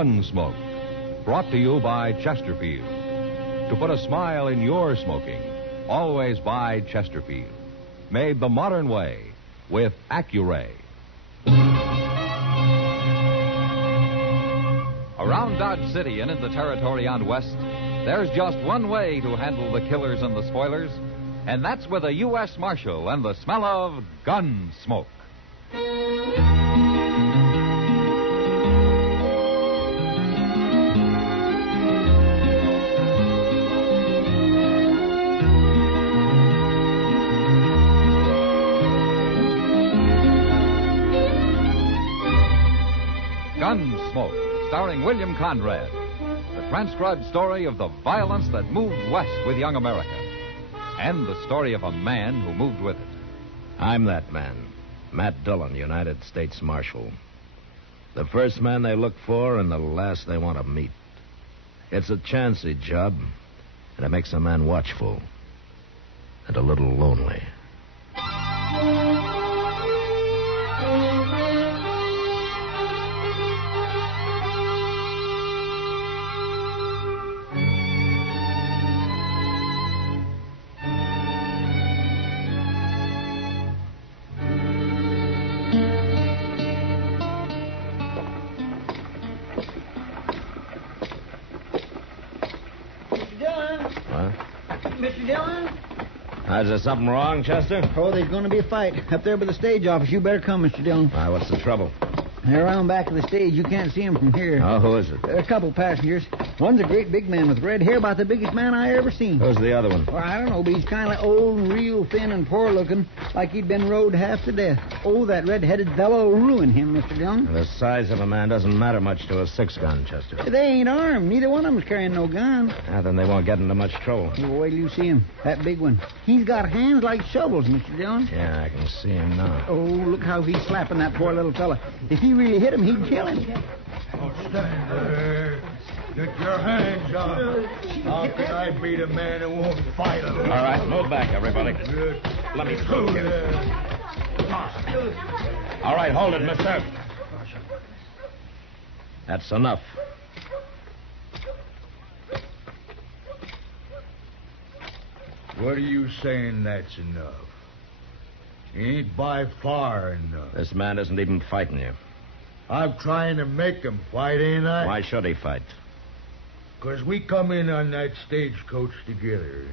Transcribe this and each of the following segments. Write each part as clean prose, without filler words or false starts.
Gunsmoke, brought to you by Chesterfield. To put a smile in your smoking, always buy Chesterfield. Made the modern way with Accuray. Around Dodge City and in the territory on West, there's just one way to handle the killers and the spoilers, and that's with a U.S. Marshal and the smell of Gunsmoke. Gunsmoke, starring William Conrad. The transcribed story of the violence that moved west with young America. And the story of a man who moved with it. I'm that man, Matt Dillon, United States Marshal. The first man they look for and the last they want to meet. It's a chancy job, and it makes a man watchful and a little lonely. Mr. Dillon? Is there something wrong, Chester? Oh, there's going to be a fight up there by the stage office. You better come, Mr. Dillon. Why, what's the trouble? They're around back of the stage. You can't see them from here. Oh, who is it? A couple passengers. One's a great big man with red hair, about the biggest man I ever seen. Who's the other one? Well, I don't know, but he's kind of old and real thin and poor-looking, like he'd been rode half to death. Oh, that red-headed fellow ruined him, Mr. Dillon. The size of a man doesn't matter much to a six-gun, Chester. They ain't armed. Neither one of them's carrying no gun. Then they won't get into much trouble. Well, wait till you see him. That big one. He's got hands like shovels, Mr. Dillon. Yeah, I can see him now. Oh, look how he's slapping that poor little fella. If he really hit him, he'd kill him. Oh, stand there. Get your hands up. How can I beat a man who won't fight him? All right, move back, everybody. Good. Let me through. All right, hold it, mister. That's enough. What are you saying that's enough? Ain't by far enough. This man isn't even fighting you. I'm trying to make him fight, ain't I? Why should he fight? 'Cause we come in on that stagecoach together,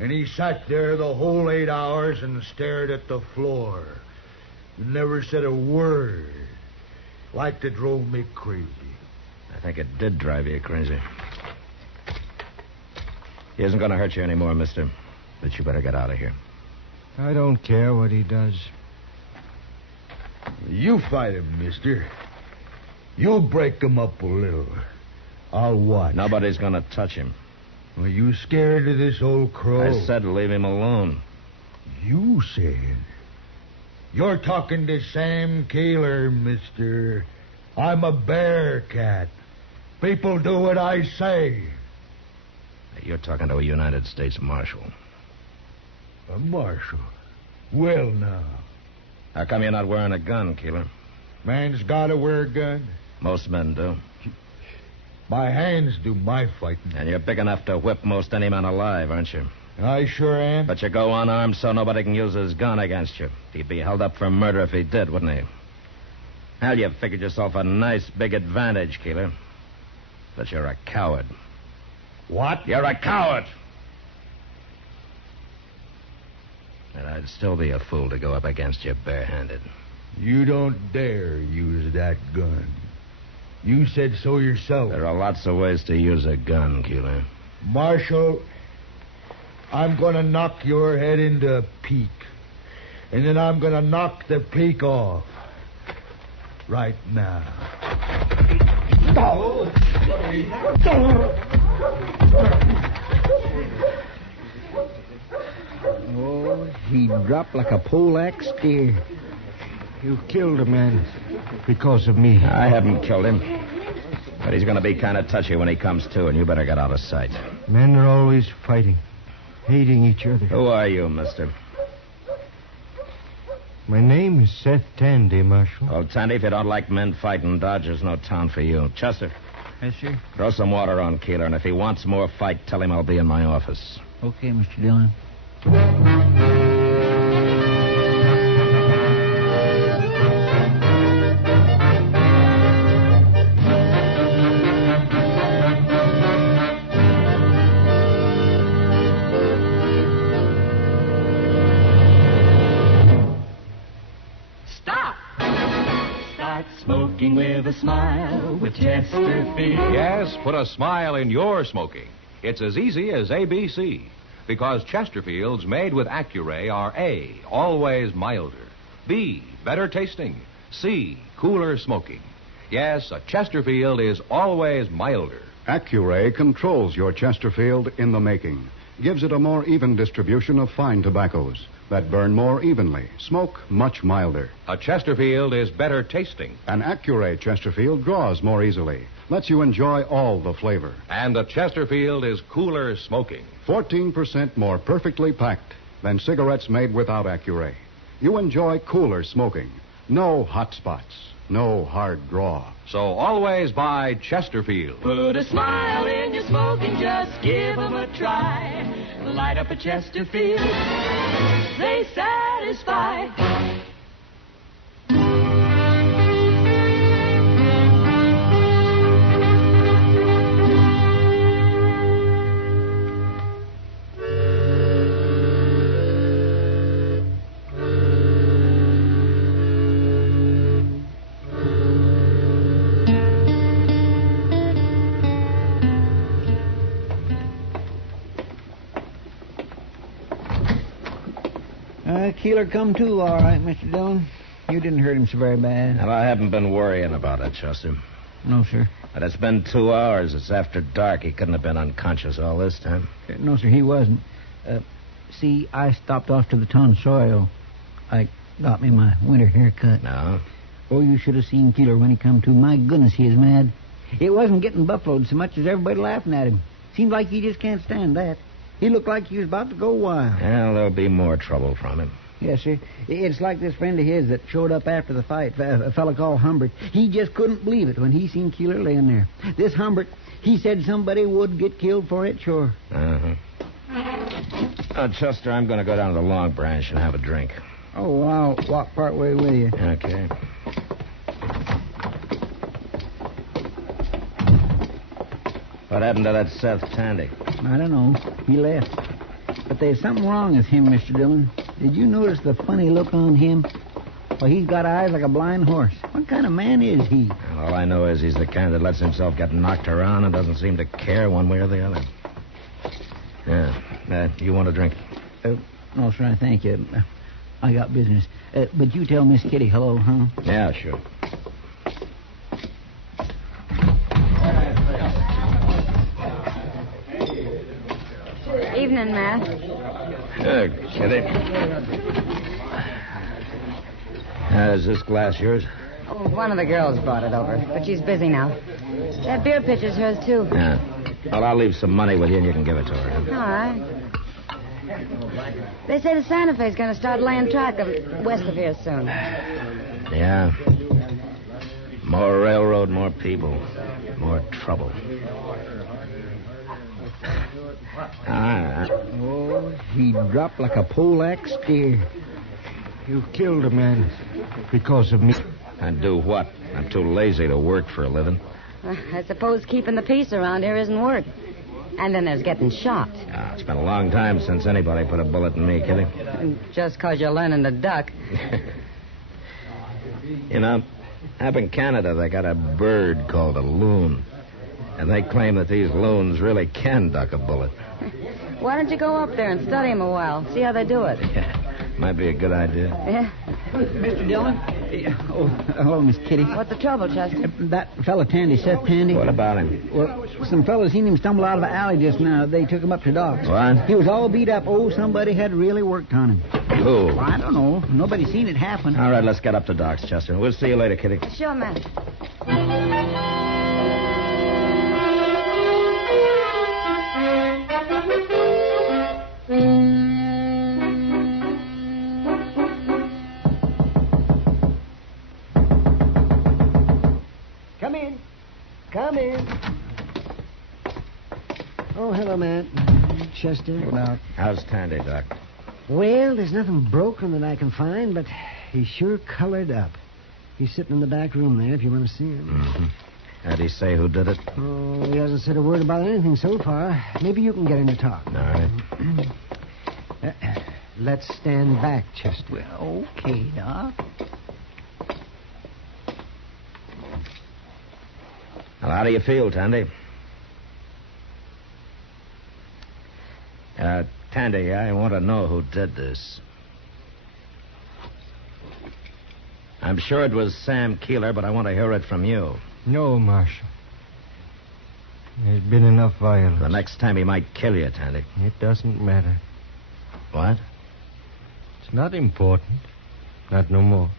and he sat there the whole 8 hours and stared at the floor. He never said a word. Like it drove me crazy. I think it did drive you crazy. He isn't going to hurt you anymore, mister. But you better get out of here. I don't care what he does. You fight him, mister. You break him up a little. I'll watch. Nobody's going to touch him. Are you scared of this old crow? I said leave him alone. You said? You're talking to Sam Kaler, mister. I'm a bear cat. People do what I say. You're talking to a United States Marshal. A marshal? Well, now. How come you're not wearing a gun, Keeler? Man's got to wear a gun. Most men do. My hands do my fighting. And you're big enough to whip most any man alive, aren't you? I sure am. But you go unarmed so nobody can use his gun against you. He'd be held up for murder if he did, wouldn't he? Hell, you figured yourself a nice big advantage, Keeler. But you're a coward. What? You're a coward! And I'd still be a fool to go up against you barehanded. You don't dare use that gun. You said so yourself. There are lots of ways to use a gun, Keeler. Marshal, I'm going to knock your head into a peak. And then I'm going to knock the peak off. Right now. Oh, he dropped like a poleaxe steer. You killed a man because of me. I haven't killed him. But he's going to be kind of touchy when he comes to, and you better get out of sight. Men are always fighting, hating each other. Who are you, mister? My name is Seth Tandy, Marshal. Well, Tandy, if you don't like men fighting, Dodge is no town for you. Chester. Yes, sir. Throw some water on Keeler, and if he wants more fight, tell him I'll be in my office. Okay, Mr. Dillon. Smoking with a smile with Chesterfield. Yes, put a smile in your smoking. It's as easy as ABC. Because Chesterfields made with Accuray are A, always milder. B, better tasting. C, cooler smoking. Yes, a Chesterfield is always milder. Accuray controls your Chesterfield in the making. Gives it a more even distribution of fine tobaccos that burn more evenly, smoke much milder. A Chesterfield is better tasting. An Accuray Chesterfield draws more easily, lets you enjoy all the flavor. And a Chesterfield is cooler smoking. 14% more perfectly packed than cigarettes made without Accuray. You enjoy cooler smoking. No hot spots, no hard draw. So always buy Chesterfield. Put a smile in your smoking, just give 'em a try. Light up a Chesterfield, they satisfy. Keeler come too, all right, Mr. Dillon. You didn't hurt him so very bad. Well, I haven't been worrying about it, Chester. No, sir. But it's been 2 hours. It's after dark. He couldn't have been unconscious all this time. No, sir, he wasn't. See, I stopped off to the tonsorial. I got me my winter haircut. No? Oh, you should have seen Keeler when he come to. My goodness, he is mad. It wasn't getting buffaloed so much as everybody laughing at him. Seemed like he just can't stand that. He looked like he was about to go wild. Well, there'll be more trouble from him. Yes, sir. It's like this friend of his that showed up after the fight, a fellow called Humbert. He just couldn't believe it when he seen Keeler laying there. This Humbert, he said somebody would get killed for it, sure. Uh-huh. Chester, I'm going to go down to the Long Branch and have a drink. Oh, well, I'll walk part way with you. Okay. What happened to that Seth Tandy? I don't know. He left. But there's something wrong with him, Mr. Dillon. Did you notice the funny look on him? Well, he's got eyes like a blind horse. What kind of man is he? All I know is he's the kind that lets himself get knocked around and doesn't seem to care one way or the other. Yeah. You want a drink? No, sir, I thank you. I got business. But you tell Miss Kitty hello, huh? Yeah, sure. Evening, Matt. Kitty. Is this glass yours? Oh, one of the girls brought it over, but she's busy now. That beer pitcher's hers, too. Yeah. Well, I'll leave some money with you and you can give it to her. All right. They say the Santa Fe's going to start laying track of west of here soon. Yeah. More railroad, more people, more trouble. Oh, he dropped like a poleaxe steer. You killed a man because of me. And do what? I'm too lazy to work for a living. I suppose keeping the peace around here isn't work. And then there's getting shot. It's been a long time since anybody put a bullet in me, Kitty. And just 'cause you're learning to duck. You know, up in Canada, they got a bird called a loon. And they claim that these loons really can duck a bullet. Why don't you go up there and study them a while? See how they do it. Yeah, might be a good idea. Yeah. Mr. Dillon? Oh, hello, Miss Kitty. What's the trouble, Chester? That fella Tandy, Seth Tandy. What about him? Well, some fellas seen him stumble out of an alley just now. They took him up to Doc's. What? He was all beat up. Oh, somebody had really worked on him. Who? Well, I don't know. Nobody seen it happen. All right, let's get up to Doc's, Chester. We'll see you later, Kitty. Sure, Matt. Come in. Come in. Oh, hello, Matt. Chester. Well, how's Tandy, Doc? Well, there's nothing broken that I can find, but he's sure colored up. He's sitting in the back room there if you want to see him. Mm-hmm. How'd he say who did it? Oh, he hasn't said a word about anything so far. Maybe you can get him to talk. All right. Let's stand back, Chester. Well, okay, Doc. Well, how do you feel, Tandy? Tandy, I want to know who did this. I'm sure it was Sam Keeler, but I want to hear it from you. No, Marshal. There's been enough violence. The next time he might kill you, Tandy. It doesn't matter. What? It's not important. Not no more.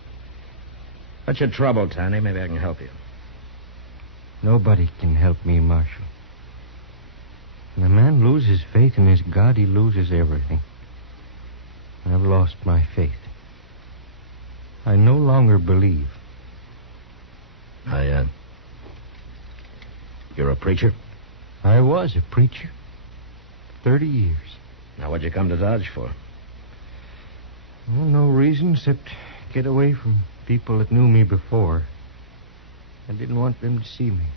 What's your trouble, Tandy? Maybe I can help you. Nobody can help me, Marshal. When a man loses faith in his God, he loses everything. I've lost my faith. I no longer believe. You're a preacher? I was a preacher. 30 years. Now, what'd you come to Dodge for? Well, no reason except get away from people that knew me before. I didn't want them to see me.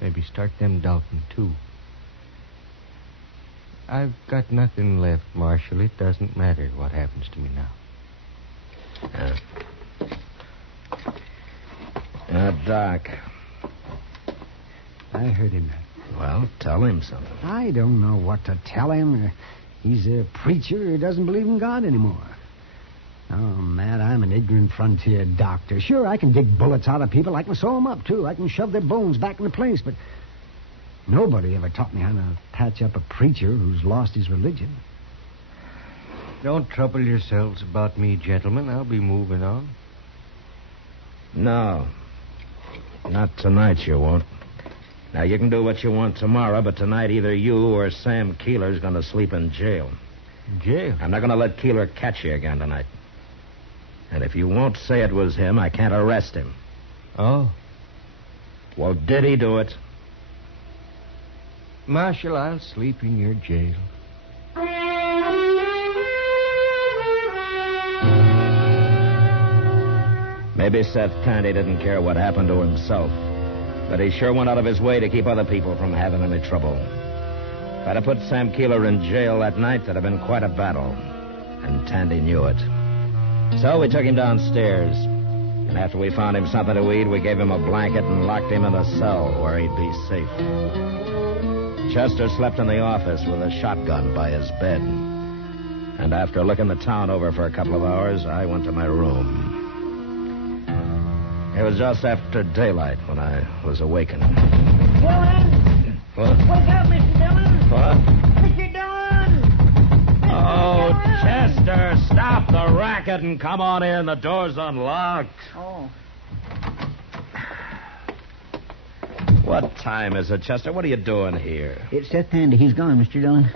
Maybe start them doubting, too. I've got nothing left, Marshal. It doesn't matter what happens to me now. Doc. I heard him. Well, tell him something. I don't know what to tell him. He's a preacher who doesn't believe in God anymore. Oh, Matt, I'm an ignorant frontier doctor. Sure, I can dig bullets out of people. I can sew them up, too. I can shove their bones back into place, but nobody ever taught me how to patch up a preacher who's lost his religion. Don't trouble yourselves about me, gentlemen. I'll be moving on. No. Not tonight, you won't. Now, you can do what you want tomorrow, but tonight either you or Sam Keeler's going to sleep in jail. Jail? I'm not going to let Keeler catch you again tonight. And if you won't say it was him, I can't arrest him. Oh. Well, did he do it? Marshal, I'll sleep in your jail. Maybe Seth Tandy didn't care what happened to himself, but he sure went out of his way to keep other people from having any trouble. If I'd have put Sam Keeler in jail that night, that'd have been quite a battle. And Tandy knew it. So we took him downstairs. And after we found him something to eat, we gave him a blanket and locked him in the cell where he'd be safe. Chester slept in the office with a shotgun by his bed. And after looking the town over for a couple of hours, I went to my room. It was just after daylight when I was awakened. Dillon! What? Wake up, Mr. Dillon! What? Mr. Dillon! Oh, Chester, stop the racket and come on in. The door's unlocked. Oh. What time is it, Chester? What are you doing here? It's Seth Tandy. He's gone, Mr. Dillon.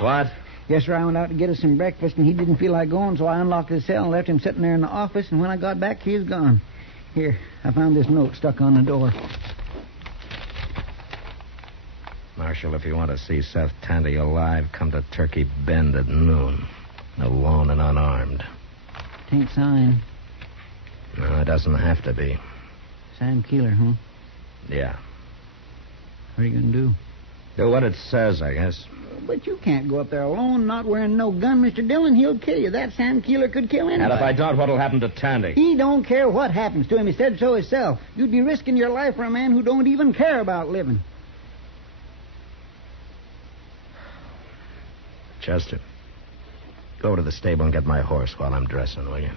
What? Yes, sir, I went out to get us some breakfast, and he didn't feel like going, so I unlocked his cell and left him sitting there in the office, and when I got back, he was gone. Here, I found this note stuck on the door. Marshal, if you want to see Seth Tandy alive, come to Turkey Bend at noon. Alone and unarmed. It ain't signed. No, it doesn't have to be. Sam Keeler, huh? Yeah. What are you going to do? Do what it says, I guess. But you can't go up there alone, not wearing no gun, Mr. Dillon. He'll kill you. That Sam Keeler could kill anybody. And if I don't, what'll happen to Tandy? He don't care what happens to him. He said so himself. You'd be risking your life for a man who don't even care about living. Chester, go over to the stable and get my horse while I'm dressing, will you?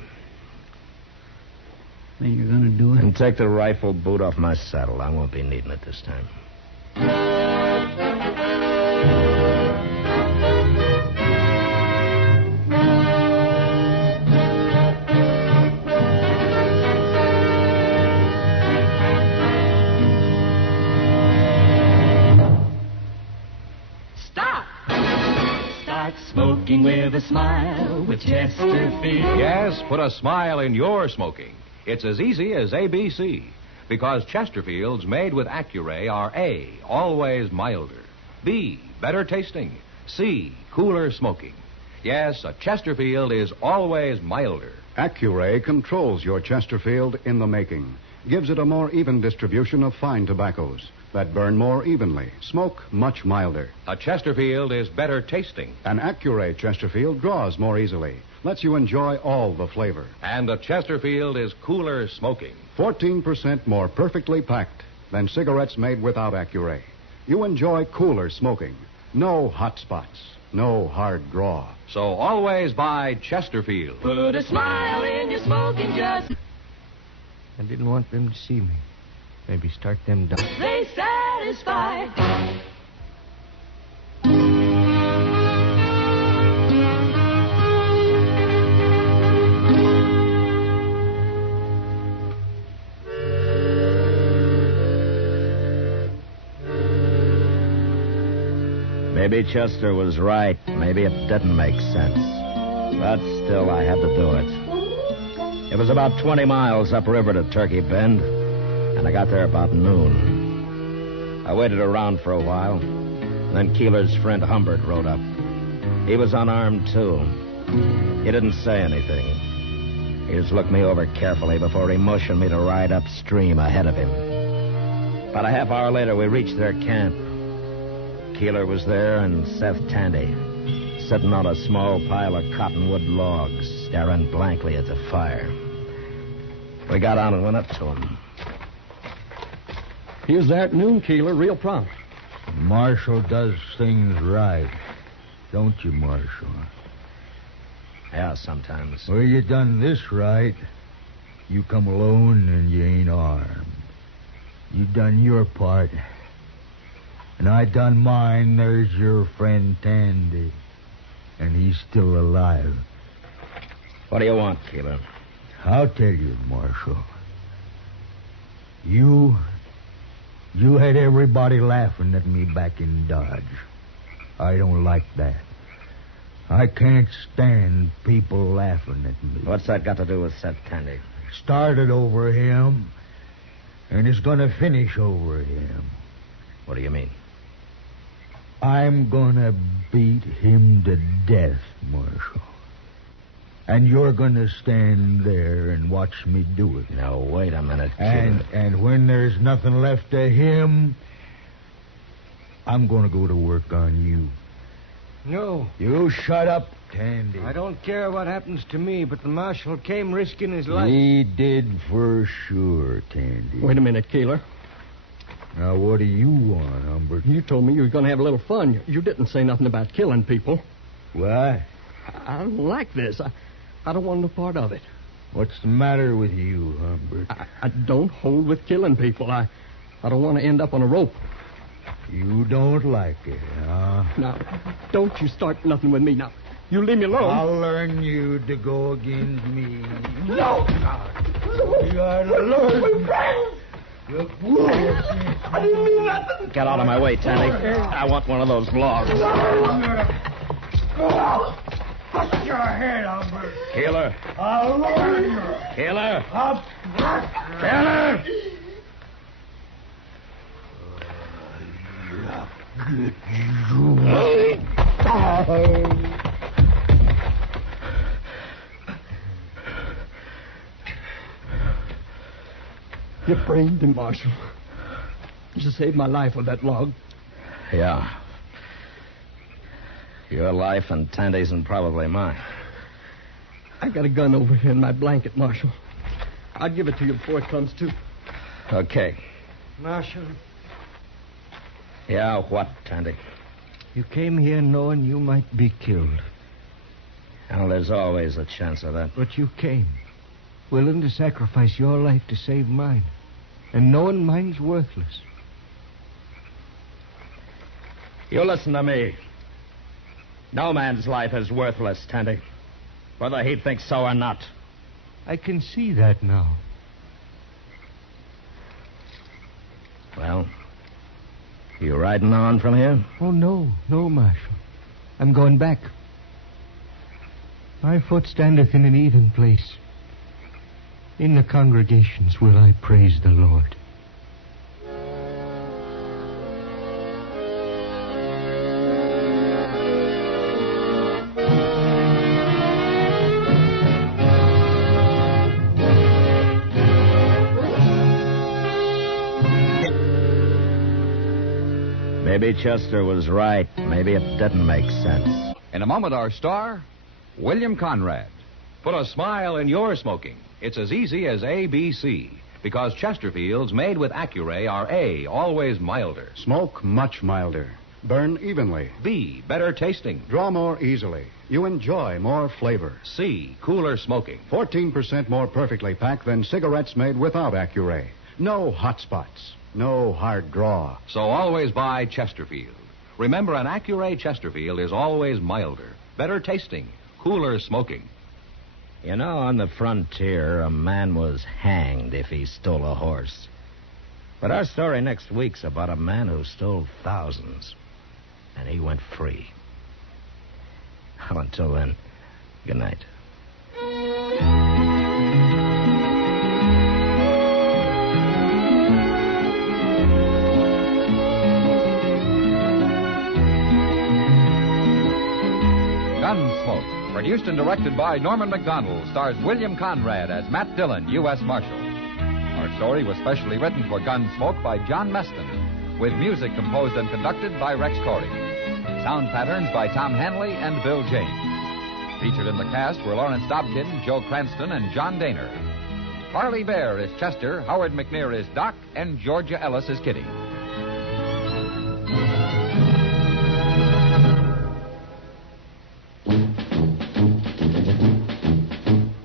Then you're going to do it? And take the rifle boot off my saddle. I won't be needing it this time. Smoking with a smile with Chesterfield. Yes, put a smile in your smoking. It's as easy as ABC. Because Chesterfields made with Accuray are A, always milder. B, better tasting. C, cooler smoking. Yes, a Chesterfield is always milder. Accuray controls your Chesterfield in the making, gives it a more even distribution of fine tobaccos that burn more evenly, smoke much milder. A Chesterfield is better tasting. An Accuray Chesterfield draws more easily, lets you enjoy all the flavor. And a Chesterfield is cooler smoking. 14% more perfectly packed than cigarettes made without Accuray. You enjoy cooler smoking. No hot spots. No hard draw. So always buy Chesterfield. Put a smile in your smoking, just I didn't want them to see me. Maybe start them down. they satisfy. Maybe Chester was right. Maybe it didn't make sense. But still, I had to do it. It was about 20 miles upriver to Turkey Bend, and I got there about noon. I waited around for a while. Then Keeler's friend Humbert rode up. He was unarmed, too. He didn't say anything. He just looked me over carefully before he motioned me to ride upstream ahead of him. About a half hour later, we reached their camp. Keeler was there and Seth Tandy, sitting on a small pile of cottonwood logs, staring blankly at the fire. We got on and went up to him. He was there at noon, Keeler, real prompt. Marshal does things right. Don't you, Marshal? Yeah, sometimes. Well, you done this right. You come alone and you ain't armed. You done your part. And I done mine. There's your friend Tandy. And he's still alive. What do you want, Keeler? I'll tell you, Marshal. You had everybody laughing at me back in Dodge. I don't like that. I can't stand people laughing at me. What's that got to do with Seth Tandy? Started over him, and it's going to finish over him. What do you mean? I'm going to beat him to death, Marshal. And you're going to stand there and watch me do it. Now, wait a minute, Keeler. And when there's nothing left of him, I'm going to go to work on you. No, You shut up, Tandy. I don't care what happens to me, but the marshal came risking his life. He did for sure, Tandy. Wait a minute, Keeler. Now, what do you want, Humbert? You told me you were going to have a little fun. You didn't say nothing about killing people. What? I don't like this. I don't want no part of it. What's the matter with you, Humbert? I don't hold with killing people. I don't want to end up on a rope. You don't like it, huh? Now, don't you start nothing with me. Now, you leave me alone. I'll learn you to go against me. No! You gotta learn. We're friends! You fool. I didn't mean nothing. Get out of my way, Tandy. I want one of those logs. Bust your head, Humbert. Keeler. I'll learn you. Keeler. Keeler! You brained him, Marshal. You saved my life with that log. Yeah. Your life and Tandy's and probably mine. I got a gun over here in my blanket, Marshal. I'll give it to you before it comes to. Okay. Marshal, Yeah, what, Tandy? you came here knowing you might be killed. Well, there's always a chance of that. But you came, willing to sacrifice your life to save mine. And knowing mine's worthless. You listen to me. No man's life is worthless, Tandy. Whether he thinks so or not. I can see that now. Well, you riding on from here? Oh, no, Marshal. I'm going back. My foot standeth in an even place. In the congregations will I praise the Lord. Maybe Chester was right. Maybe it didn't make sense. In a moment, our star, William Conrad. Put a smile in your smoking. It's as easy as ABC. Because Chesterfields made with Accuray are A, always milder. Smoke much milder. Burn evenly. B, better tasting. Draw more easily. You enjoy more flavor. C, cooler smoking. 14% more perfectly packed than cigarettes made without Accuray. No hot spots. No hard draw. So always buy Chesterfield. Remember, an Accuray Chesterfield is always milder, better tasting, cooler smoking. You know, on the frontier, a man was hanged if he stole a horse. But our story next week's about a man who stole thousands, and he went free. Well, until then, good night. Gunsmoke, produced and directed by Norman Macdonnell, stars William Conrad as Matt Dillon, U.S. Marshal. Our story was specially written for Gunsmoke by John Meston, with music composed and conducted by Rex Corey. Sound patterns by Tom Hanley and Bill James. Featured in the cast were Lawrence Dobkin, Joe Cranston, and John Daner. Harley Bear is Chester, Howard McNear is Doc, and Georgia Ellis is Kitty.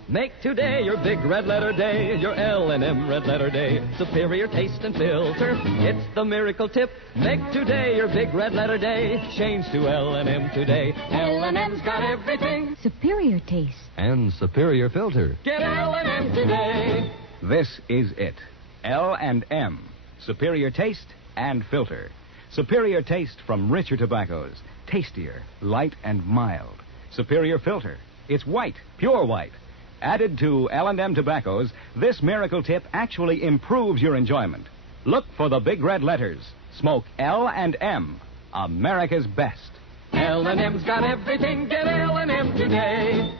Make today your big red letter day, your L&M red letter day. Superior taste and filter, it's the miracle tip. Make today your big red letter day. Change to L&M today. L&M's got everything. Superior taste. And superior filter. Get L&M today. This is it. L&M. Superior taste and filter. Superior taste from richer tobaccos. Tastier, light and mild. Superior filter. It's white, pure white. Added to L&M tobaccos, this miracle tip actually improves your enjoyment. Look for the big red letters. Smoke L&M, America's best. L&M's got everything. Get L&M today.